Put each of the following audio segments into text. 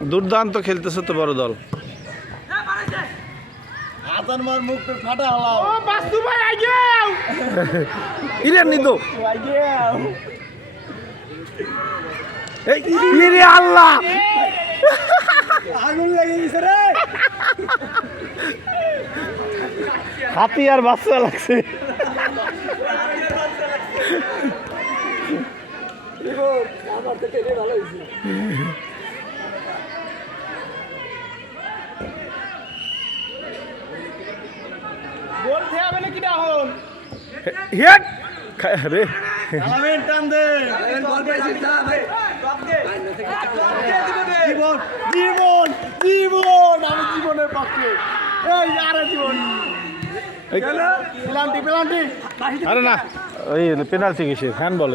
দুর্দান্ত খেলতেছে তো বড় দল। আল্লাহ। আগুন লেগে গেছে রে। হাতি আর বাচ্চা লাগছে। আমার থেকে এটা ভালো হয়েছে বলতে হবে না কি ডাহন হেট রে আলামিন টান দে। জীবন জীবন জীবন আমি জীবনের পক্ষে। এই আরে জীবন। এই, পেলান্টি পেলান্টি আরে না ওই পেনাল্টি কিসে? হ্যান্ড বল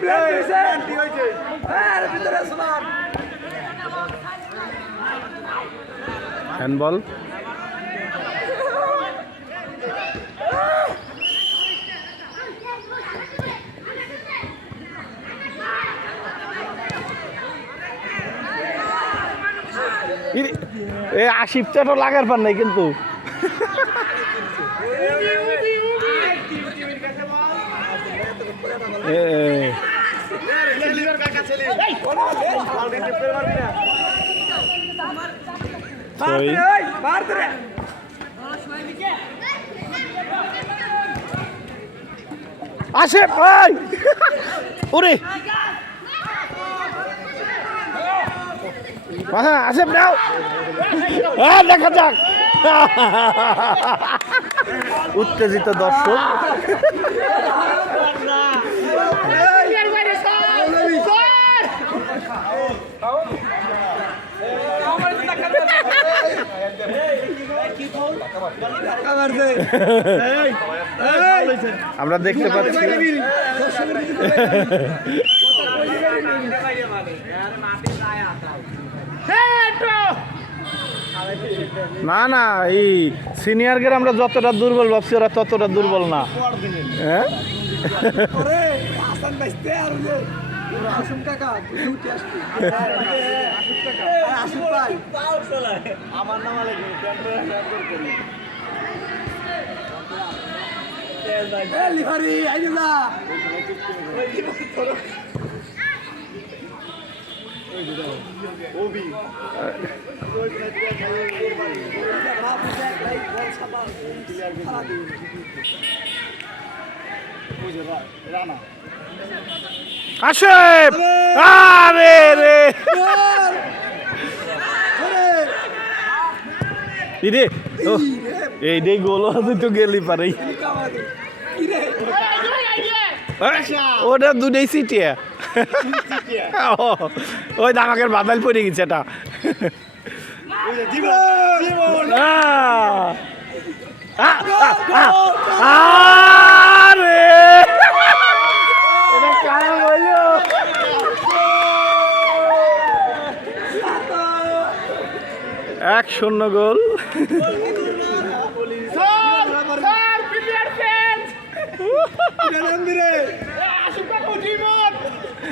পেলান্টি হয়েছে হ্যাঁ ভিতরে সমান হ্যান্ড বল এ আশিফটা তো লাগার পার নাই কিন্তু। এ, আসে ভাই ওরে মাথা আসে নাও হ্যাঁ দেখা যাক. উত্তেজিত দর্শক। আমরা দেখতে পাচ্ছি। না না, এই সিনিয়রকে আমরা যতটা দুর্বল ভাবছি, ওরা ততটা দুর্বল না। হ্যাঁ? আমার নাম আলাইকুম করি। এ লিভারি আসে আরে রে! ইরে এই গোল তো গেলি পারে। ওটা দুটাই সিটিয়া ওই দামাকের বাদাল পড়ে গেছে এটা! আ- আ- আ- আরে এটা কার হইল? এক শূন্য গোল। স্যার